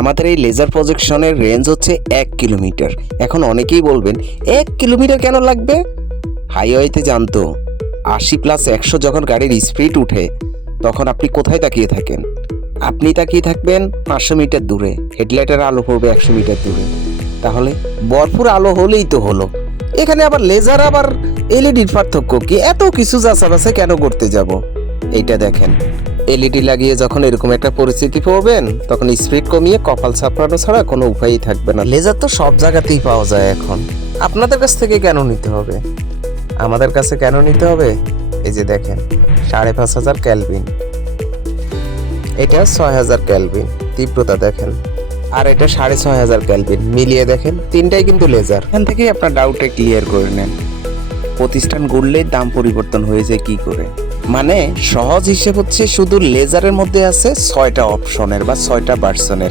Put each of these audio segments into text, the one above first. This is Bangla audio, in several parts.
আমাদের এই লেজার প্রজেকশনের রেঞ্জ হচ্ছে এক কিলোমিটার। এখন অনেকেই বলবেন, এক কিলোমিটার কেন লাগবে? হাইওয়েতে জানতো আশি প্লাস একশো যখন গাড়ির স্পিড উঠে, তখন আপনি কোথায় তাকিয়ে থাকেন? আপনি তাকিয়ে থাকবেন পাঁচশো মিটার দূরে হেডলাইটের আলো পড়বে একশো মিটার দূরে। তাহলে ভরপুর আলো হলেই তো হলো। এখানে আবার লেজার আবার এলইডির পার্থক্য কি? এত কিছু যাচাবাসে কেন করতে যাব? এইটা দেখেন। এলইডি লাগিয়ে যখন এরকম একটা পরিস্থিতি পড়বেন তখন স্পিড কমিয়ে কপাল ছাপড়ানো ছাড়া কোনো উপায়ই থাকবে না। লেজার তো সব জায়গাতেই পাওয়া যায় এখন। আপনাদের কাছ থেকে কেন নিতে হবে? আমাদের কাছে কেন নিতে হবে? এই যে দেখেন সাড়ে পাঁচ হাজার ক্যালভিন এটা ছয় হাজার ক্যালভিন তীব্রতা দেখেন। আর এটা সাড়ে ছয় হাজার ক্যালভিন মিলিয়ে দেখেন তিনটাই কিন্তু লেজার। এখান থেকেই আপনার ডাউটে ক্লিয়ার করে নেন। প্রতিষ্ঠান গড়লেই দাম পরিবর্তন হয়ে যায় কি করে? মানে সহজ হিসেব হচ্ছে শুধু লেজারের মধ্যে আছে ছয়টা অপশনের বা ছয়টা ভার্সনের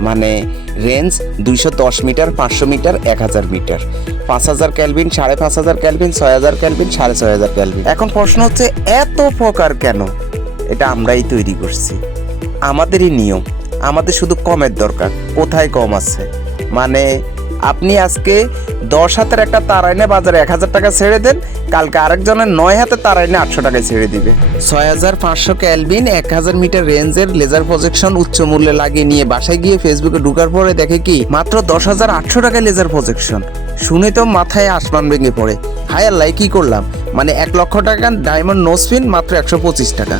মানে রেঞ্জ দুইশো দশ মিটার, পাঁচশো মিটার, এক হাজার মিটার। পাঁচ হাজার ক্যালভিন সাড়ে পাঁচ হাজার ক্যালভিন ছয় হাজার ক্যালভিন সাড়ে ছয় হাজার ক্যালভিন এখন প্রশ্ন হচ্ছে, এত প্রকার কেন? এটা আমরাই তৈরি করছি। আমাদেরই নিয়ম। আমাদের শুধু কমের দরকার। কোথায় কম আছে? মানে আপনি আজকে দশ হাতের একটা তার আইনে বাজারে এক হাজার টাকা ছেড়ে দেন, কালকে আরেকজনের নয় হাতের তার আইনে আটশো টাকায় ছেড়ে দিবে। ছয় হাজার পাঁচশো ক্যালবিন এক হাজার মিটার রেঞ্জের লেজার প্রজেকশন উচ্চ মূল্যে লাগিয়ে নিয়ে বাসায় গিয়ে ফেসবুকে ঢুকার পরে দেখে কি, মাত্র দশ হাজার আটশো টাকায় লেজার প্রজেকশন। শুনে তো মাথায় আসমান ভেঙে পড়ে। হায় আল্লাহ কি করলাম? মানে এক লক্ষ টাকা ডায়মন্ড নোসপিন মাত্র একশো পঁচিশ টাকা।